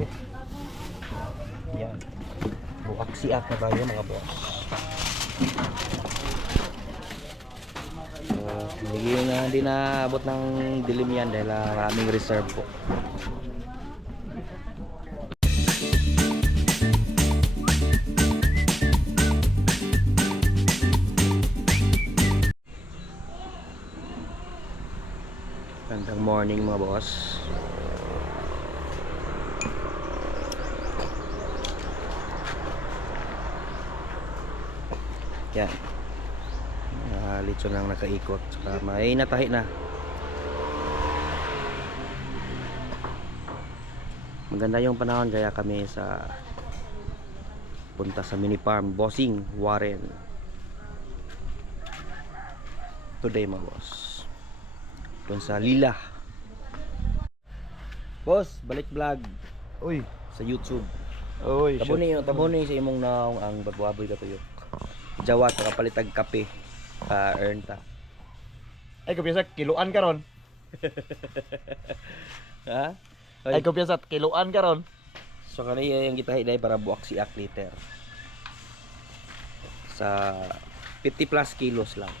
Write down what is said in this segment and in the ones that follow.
Okay. Yan. Buwak siak na tayo mga boss. So, hindi na hindi na abot ng dilim yan dahil ah, aming reserve po. Gandang morning mga boss. Yan. Uh, lechon lang nakaikot. Saka may natahi na. Maganda yung panahon kaya kami sa punta sa mini farm Bossing Warren. Today mga boss. Doon sa Lila. Boss, balik vlog Uy. sa YouTube. Uy. Tabuni yun, tabuni sa imong naong ang bagwaboy katuyok. Jawat nakapalitag kape pa earn ta. Ay, kumpiyansa, kiluan ka ron. Ha? Ay, kumpiyansa, kiluan ka ron. So kanina yung kita hiday para buwak si ak liter. Sa 50 plus kilos lang.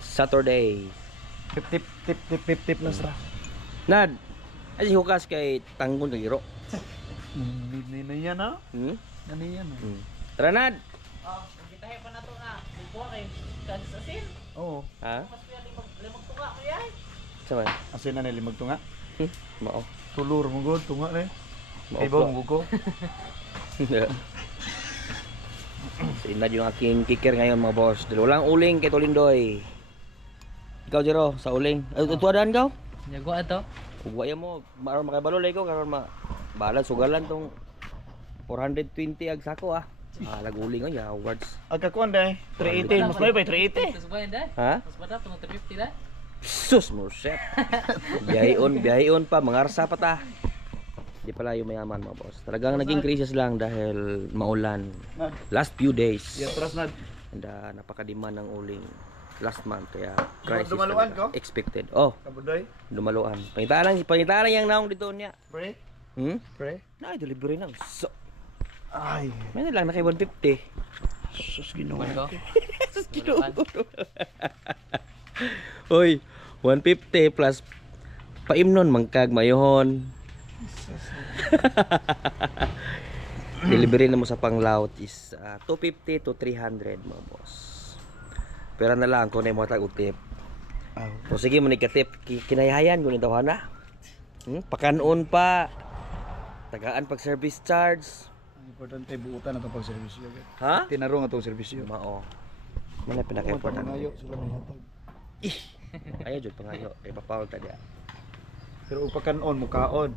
Saturday. 50, 50, 50 plus ra. Nad, ay hukas kay tanggon kay giro. Hindi na? Hmm? Ano yan ha? hmm. Tara Nad. Oh, kita pa na to na. Buwa kay Kansas Asin. Oo. Ha? Mas kuya limag limag tunga kuya. Sama. Asin na nilimag tunga. Hmm? Mao. Tulur mo god, tunga eh. Mao. Ibaw mo ko. so, yung aking kicker ngayon mga boss. Dahil walang uling kay Tolindoy. Ikaw Jero, sa uling. Ay, tuwadaan ka? Nyago ato. Ugwaya mo, maaron makabalolay ko karon ma balad sugalan tong 420 ag sako ah. Ah, laguling oh, ya awards. Agkakuan dahil. 380. Mas may ba 380? Tapos ba yun dahil? Ha? Tapos ba daw? Tungo 350 dahil? Sus mo set. biyayon, biyayon pa, mangarsa pa ta. Di pala yung mayaman mga boss. Talagang naging crisis lang dahil maulan. Last few days. Yan, tras nad. And uh, napakadiman ng uling last month kaya crisis Dumaluan ko? expected. Oh, Kabudoy. dumaluan. Pangitaan lang, pangitaan lang yung naong dito niya. Pre. Hmm? Pre. Na, delivery lang. So, Ay. may na lang na kay 150. Sus, ginawa. Ano? Sus, Ginoo. Hoy, 150 plus paimnon mangkag mayohon. Delivery na mo sa panglaut is ah, 250 to 300 mga boss. Pero na lang kung na mo tag utip. Aw. O sige mo ni katip ki- kinayahan ko ni tawhana. Hmm? Pakanon pa. Tagaan pag service charge. Importante buutan na itong pag-servisyo. Ha? Tinarong itong servisyo. Mao. Mana pinaka-important. Ngayo, sila may hatag. Ih. Ayaw jud pangayo kay papaul ta dia. Pero upakanon, mukaon.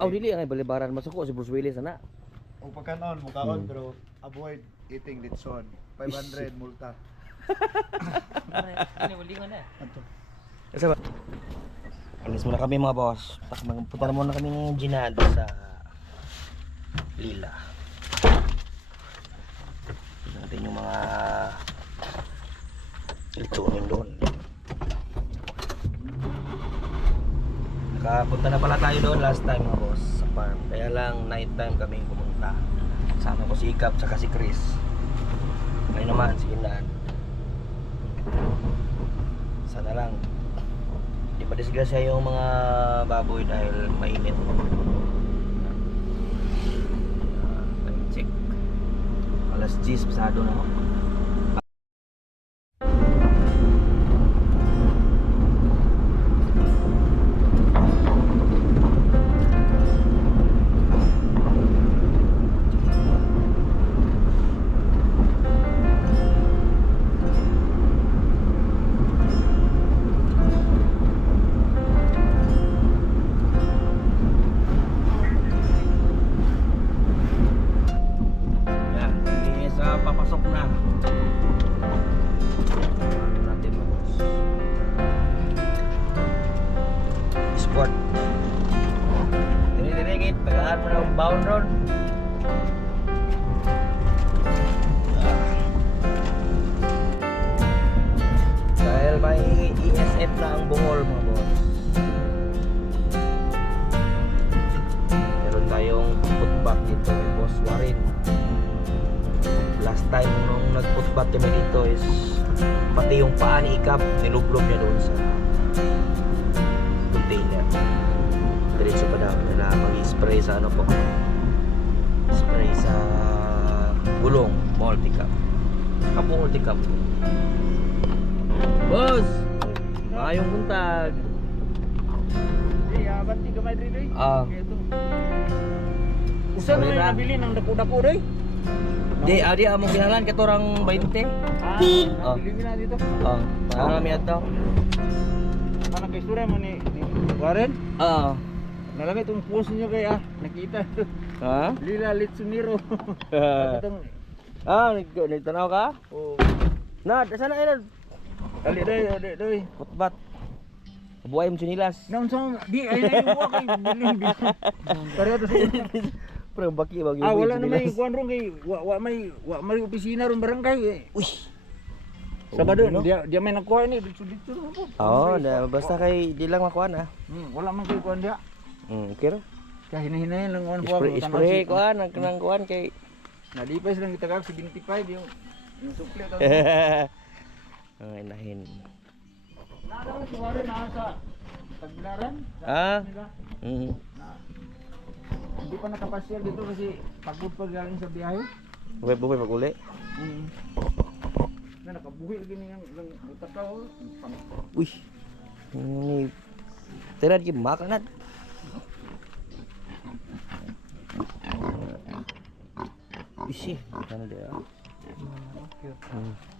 Aw dili ang balibaran masuko si Bruce Willis ana. Upakanon, mukaon, Hmm. pero avoid eating litson. 500 multa. Ano ulingon na? Ato. Asa ba? Alis muna kami mga boss. Tak punta na muna kami ng Ginado sa Lila. Natin yung mga litunin doon. Nakapunta na pala tayo doon last time mga boss sa farm. Kaya lang night time kami pumunta. Sama ko si Ikap saka si Chris. Ngayon naman si Inan. Sana lang Di pa disgrasya yung mga baboy dahil mainit. Ah, time check. Alas 10 pasado na ako. na ang Bungol mga boss. Meron tayong footback dito kay Boss Warren. Last time nung nag-footback kami dito is pati yung paa ni Ikap nilublob niya doon sa container. Diretso pa daw na mag-spray sa ano po. Spray sa gulong, multi-cup. Ang multi-cup. Boss! Mayong buntag. Eh, abat ti gamay diri. Ah. Usa na yung nabili ng dako-dako doy. Di, adi among kinalan katorang 20. Ah, Oh. nabili na dito. Oh, ano kami ato? Ano kay istorya mo ni Warren? Oo. Nalamit itong post niyo kay ah, nakita. Ha? Lila Litsuniro. Ah, nag nagtanaw ka? oh, Na, sana ay dali doy, dali doy. putbat. Buhay mo sinilas. Naon sa di ay na yung kay bilin bilin. Pareho to Pero baki bagi Ah, wala na may kuan ron kay wa, wa may wa may opisina ron barangay. Uy. Sabado, no? dia dia may nakuha ni dito dito. Oo, na basta kay di lang makuan ah. Hmm, wala man kay kuan dia. Hmm, okay ra. Kaya hinahinayin lang kuan po. Spray kuan ang kanang kuan kay silang kita kag 75 yung yung sukli to. Ang inahin. Ah. Hindi pa nakapasyal dito kasi pagod pa galing sa biyahe. Buhay buhay pag uli. Hmm. Na nakabuhi lagi ni ng ng utakaw. Uy. Ni Tira di makanat. Isi, ano dia? Hmm.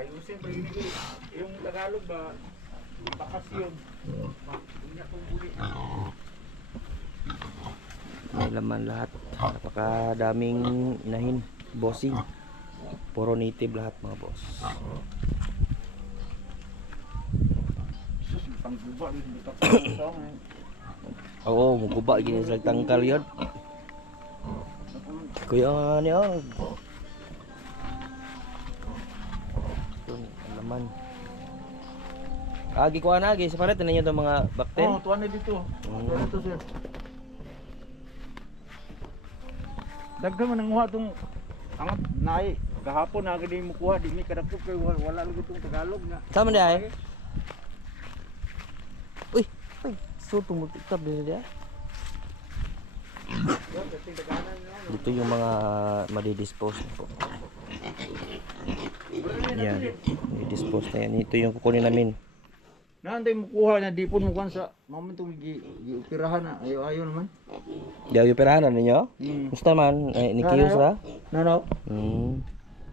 Ayusin pa yun. Yung Tagalog ba bakasyon. Hindi akong buli. May laman lahat. Napakadaming inahin. Bossing. Puro native lahat mga boss. Oo, muguba gini sila tangkal yun. Kuya niya. Ang laman. Agi ko na, agi. Sa paret, tinan nyo itong mga Oh, bakten. tuwan na dito. Mm. Dito sir. Daghan man nanguha tong angat naay kahapon na gani mo kuha di mi kadakop kay wala, lagi tong Tagalog na. Sama dia eh. Uy, uy, so tumutikap din dia. Dito yung mga madidispose po. Yan, i-dispose na yan. Ito yung kukunin namin. Naantay mo kuha na di po mo kuha sa moment tong gi gioperahan na ayo ayo naman. Diyaw yung perahan ninyo? Hmm. Gusto man, eh, ni Kiyos ra? No no. Hmm.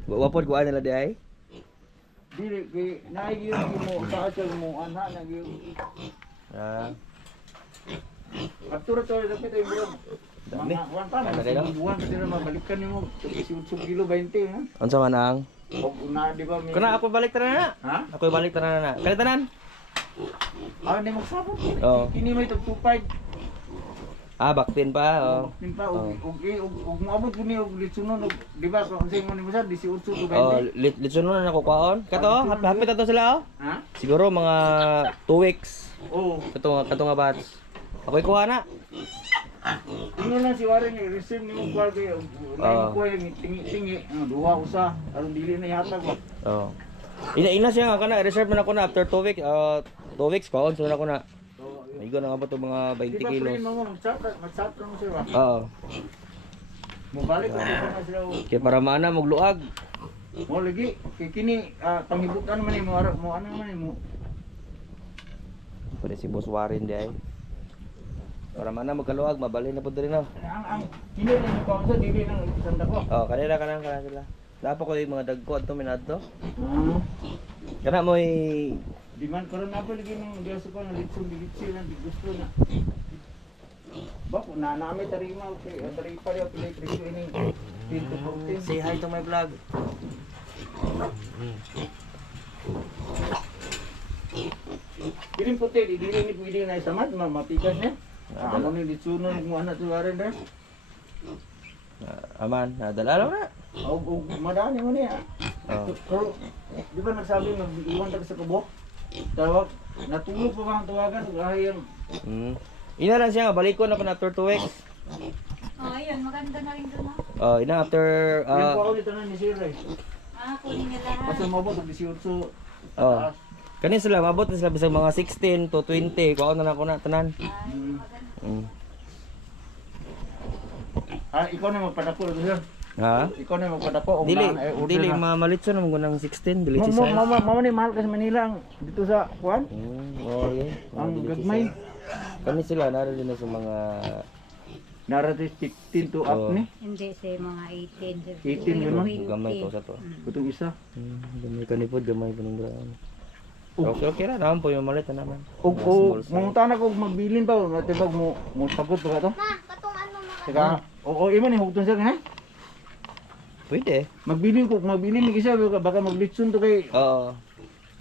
Wapod kuha nila di ay? Dili gyud mo sa atal mo ana na gyud. Ah, Arturo to dapat ay buwan. Dami. Ano buwan kasi na mabalikan nimo 18 kilo 20 ha. unsa man ang? O una di ba may Kana ako balik tanan na. Ha? Ako balik tanan na. Kali tanan? Ah, di magsabot. Oo. Kini may tagtupay. Ah, baktin pa. Oh. Min pa Oo. og og og moabot ko ni og litsunon og di ba sing mo ni mo sa 18 to 20. Oh, lit litson na ako kwaon. Kato, hap- hapit ato sila oh. Ha? Siguro mga 2 weeks. Oo. Kato nga kato nga batch. Ako'y kuha na. Ingon lang si Warren ni receive ni mo kwal kay og Oo. na ko yung tingi-tingi. Ah, Duha usa aron dili na yatag ko. Oh. Ina ina siya nga kana reserve man ako na after 2 weeks. Uh, 2 weeks kwaon so na ako na. Igo na nga ba to mga di 20 ba kilos. pre mo mag-chat mag-chat mo sir ba? Oo. Mo balik ko na sila. Kaya para maana magluag. Mo lagi kini ah, panghibutan man ni mo ano man ni mo Pwede si Boss Warren di ay. Para maana magkaluag, mabalhin na po rin oh. ang ang kini na ni ko sa dili nang isang dako. Oh, kanila kanang kana sila. Dapat ko yung mga dagko ato minadto. Ah. Kana mo Di man karon na pa lagi nang diya sa kono litson dilitsi lang di gusto na. Ba ko na nami tarima okay, tari pa rin pili presyo ini. Say hi to my vlog. Piling puti di dili ni pwede na isamat ma mapikas niya. Ah, Amo ni litsunon mo ana tuwaran dai. Ah, aman, nadala lang na. Og og madani mo niya. Oh. Pero di ba nagsabi mag-iwan tayo sa kubok? Tawag, natulog pa ba ang tawagan? Kahayang Mm. Ina lang siya, balik ko na pa na after 2 weeks. Oh, ayun, maganda na rin doon ha. Oh, ina after uh, po ako dito na ni Sir eh. Ah, kunin nila mo po, 18. oh. Kani sila mabot na sila bisag mga 16 to 20, kuha na lang ko na tanan. Mm. Ah, ikaw na magpadako, Sir. Ha? Ikaw na magpadako. Dili, Ang eh, dili na. mamalitso ko ng 16, dili Mo si mo size. mo mo ni mahal ka sa Manila ang dito sa kuan. Mm, oh, yeah. Ang dili gagmay. Kani sila naroon din na sa mga Naratis 15 to up Oh. ni. Hindi, sa mga 18. 18 yun, gamay ko sa to. Kutong isa. Mm, gamay kanipod, gamay pa ng ground. Okay, okay na naman po yung malit na naman. Og Mga o small size. mong tanak og magbilin pa nga tibag mo mo sagot ba to? Ma, katong ano mga Saka o o imo ni hugton sir ha? Pwede. Magbilin ko magbilin ni isa baka baka maglitson to kay Oo.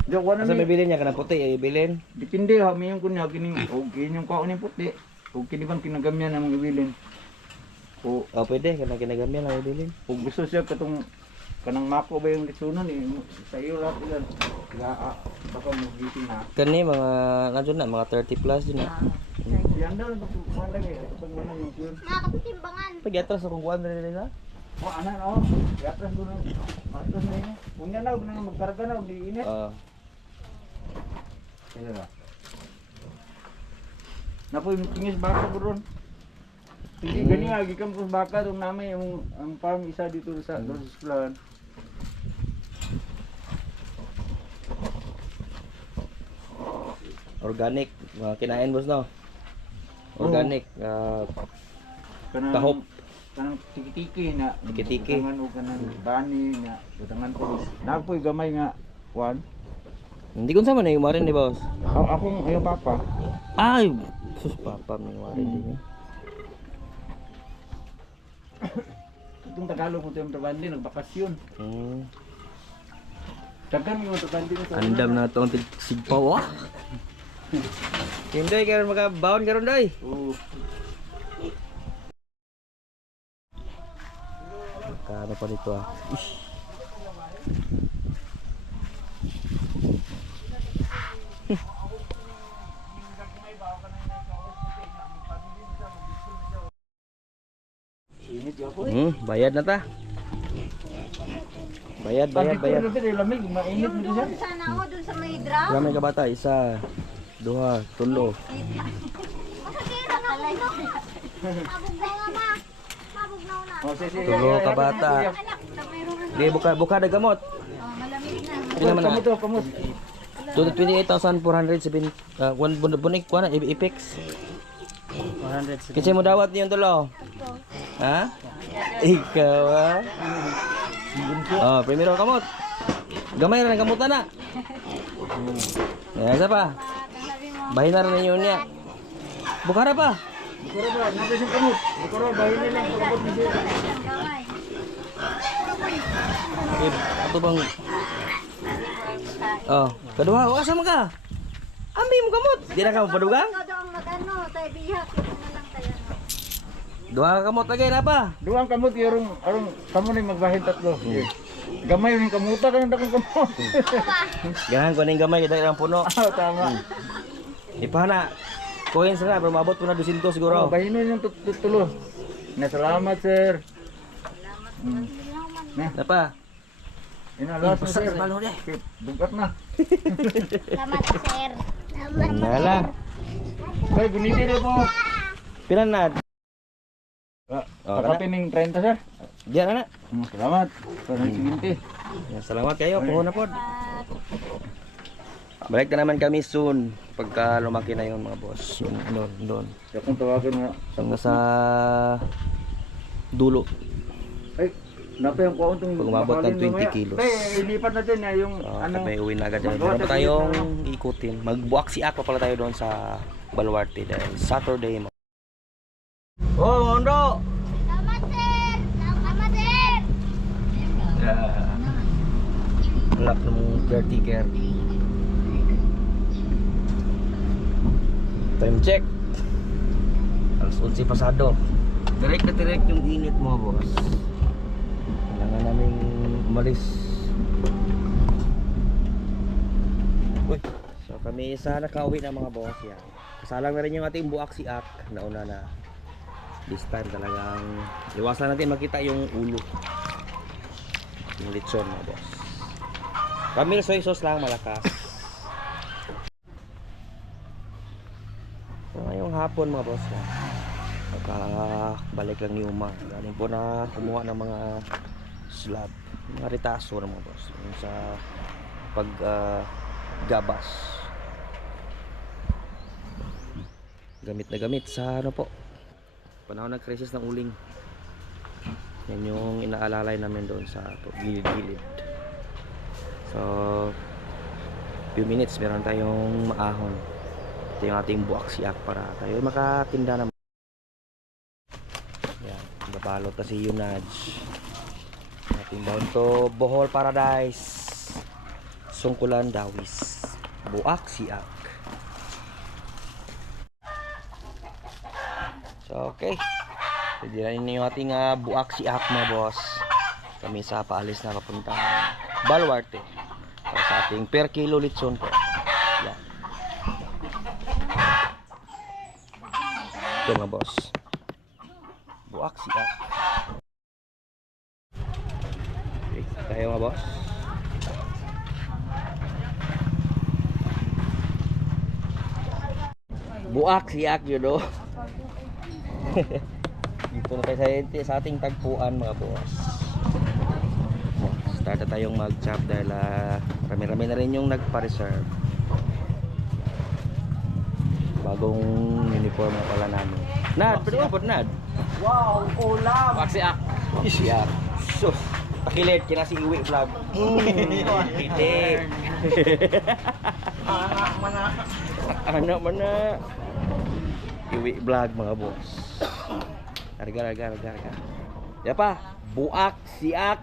Diyan ko na Asa may mi. bilin niya kanang puti, ay bilin. Depende ha mayong kunya kining og kining kaon ni puti. Og kini bang kinagamyan na mga bilin. O Oh, pwede kanang kinagamyan lang ay bilin. og gusto siya katong kanang mako ba yung litsunon eh sa iyo lahat ilan. Kaya ah, baka maglitin na. Kani mga nandiyan na mga 30 plus din na. Yan daw pag wala kay pag wala yung yun. mga kapitimbangan. Pag atras ako kuan rin nila. O ana no. Yatras ko na. Atras na yun. Unya na og nang magkarga na og di init. Ah. Kaya ba? Napoy tingis baka ko ron. Hindi Mm. gani agi kam pus baka tong namay yung ang farm isa dito sa Mm. sa Sklan. Organic, mga kinain boss no. Organic, ah, Kanang Tahop. kanang tiki-tiki na Tiki-tiki. butangan o kanang bani nga butangan ko. Napoy gamay nga one. hindi ko sama na yung marin ni boss. Ako akong ayo papa. Ay, sus papa may marin din. eh. Itong Tagalog mo tayong trabandi nagbakasyon. Hmm. Daghan mo trabandi sa Andam na to ang sigpaw ah. Kindoy karon makabaon karon doy. Oo. Kano pa nito ah. Ish. Hmm, bayad na ta. Bayad, bayad, bayad. Dito rin lamig, ka bata, isa, duha, tulo. Na ito. Na na na. Oh, sige, sige. Tulo ka bata. Na na. Di buka buka na gamot. Oh, na. Hindi naman na. Kamot to, kamot. To 28,407 uh, one bun- bunik ko na i-fix. 100. Kasi mo dawat niyo tulo. Ha? Ikaw ah. Oh, primero kamot. Gamay na kamot na. Yan isa pa. Bahin na ninyo niya. Bukara pa. Bukaro ba? Nasa siyang kamot. Bukaro, bahin na lang. Kamot ni siya. Ato bang Oh, kedua, wa sama ka? Ambil mo kamot. Di na ka mo padugang? Dua ka kamot lagi na pa. Duwang kamot, yung arong kamo yung magbahin tatlo. Sige. Gamay yung kamuta ka ng dakong kamot. Ganahan ko ning gamay kita ang puno. Ah, tama. Ipahana. Coins na, pero maabot ko na 200 Oh, siguro. bahin mo yung tut- tutulo. Na salamat, sir. Hmm. Na, Na pa. inalas mo, sir. Bugat na. Salamat, sir. Salamat. Nala. Ay, guniti na po. Pila na? Ah, Oh, Pakapin ng 30, sir. Diyan na. Hmm, salamat. Siginti. Yan, Salamat kayo, puho na pod. Balik na naman kami soon pagka lumaki na yung mga boss. Yung doon, doon. Kaya kung tawagan nga. Yung nasa dulo. Ay, napa yung kuwan itong Pag umabot ng mahalin 20 mamaya. kilos. Ay, ilipat natin na yung Uh, ano. may uwi na agad dyan. Meron pa tayo tayong ng- ikutin. Magbuwak si Aqua pala tayo doon sa Baluarte dahil Saturday mo. Oh, Mondo! Salamat, sir. Salamat, sir. Yeah. Alak ng caretaker. Time check. Alas 11 pasado. Direct na direct yung init mo, boss. Kailangan namin umalis. Uy. So kami sa nakauwi na mga boss yan. Kasalang na rin yung ating buak si Ak. Nauna na. this time talagang iwasan natin makita yung ulo yung lechon mga boss Camille soy sauce lang malakas so ngayong hapon mga boss balik lang ni Uma. Galing po na kumuha ng mga slab mga retaso ng mga boss yung sa pag ah, gabas. Gamit na gamit sa ano po? Panahon ng krisis ng uling. Yan yung inaalalay namin doon sa gilid-gilid. So few minutes meron tayong maahon ito yung ating buwak siyak para tayo makatinda naman yan babalot kasi yung nudge ating bound to Bohol Paradise Sungkulan Dawis Buak siak So, okay. Pwede na rin yung ating ah, buak si Akma, boss. Kami sa paalis na papunta Baluarte. Para sa ating per kilo litson po. Yan. Ito mga boss. Buak si Ak. Okay, tayo mga boss. Buak si Ak yun oh. Dito na tayo sa, sa ating tagpuan mga boss. Start na tayong mag-chop dahil ah, rami-rami na rin yung nagpa-reserve. Bagong uniform na pala namin. Nad, pwede ka Nad. Wow, ulam! Paksiak. Paksiak. Sus. Pakilit, kina si Iwi vlog. Mm. Piti. Anak mana. Anak mana. Iwi vlog mga boss. Harga, harga, harga, harga. Ya pa, buak, siak.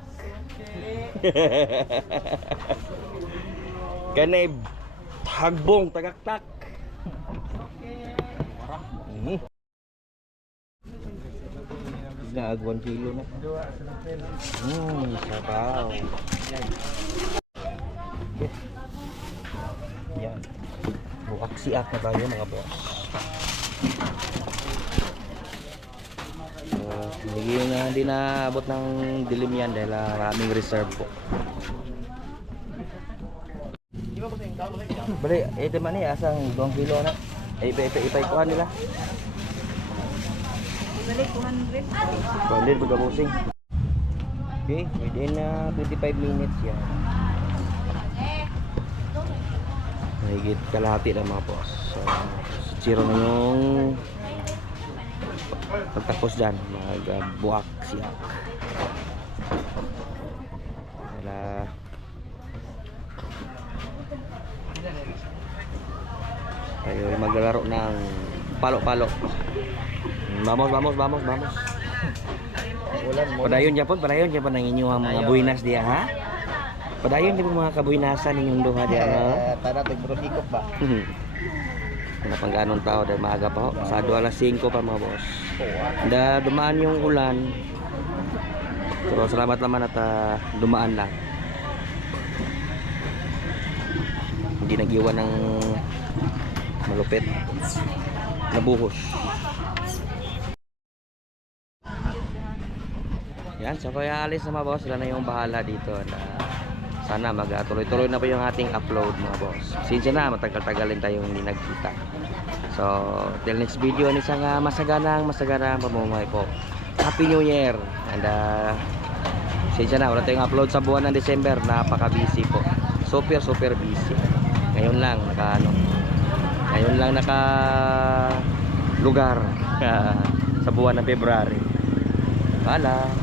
Kanay hagbong tagaktak. Hmm. Naag 1 kilo na. Hmm, sabaw. Okay. Yan. Buak siak na tayo mga boss. So, hindi na hindi na abot ng dilim yan dahil ah, maraming reserve po. Bali, ito man eh, asang 2 kilo na. Eh, ipa, ipa, ipa, ikuhan nila. Balik 200. Bandit pagkabusing. Okay, within na 25 minutes yan. Mahigit kalahati na mga boss. So, Chiro na yung pagtapos dyan. Mag-buwak siya. Wala. Tayo ay maglalaro ng palo-palo. Vamos, vamos, vamos, vamos. Padayon Japon, padayon Japon ang inyong mga buinas diya ha. Padayon di mga kabuinasan ninyong duha diya ha. Tara, tigprosikop ba? Wala pang ganong tao dahil maaga pa ho. Sa 2 alas 5 pa mga boss. Da dumaan yung ulan. Pero salamat naman at ah, dumaan lang. Hindi nag-iwan ng malupit. Nabuhos. Yan, so kaya alis na mga boss, sila na yung bahala dito. Na, sana magtuloy-tuloy na po yung ating upload mga boss. Sinsya na, matagal-tagal din tayo hindi nagkita. So, till next video, ang isang uh, masaganang, masaganang pamumuhay po. Happy New Year! And uh, sinsya na, wala tayong upload sa buwan ng December. Napaka-busy po. Super, super busy. Ngayon lang, naka ano, ngayon lang naka lugar sa buwan ng February. Paalam!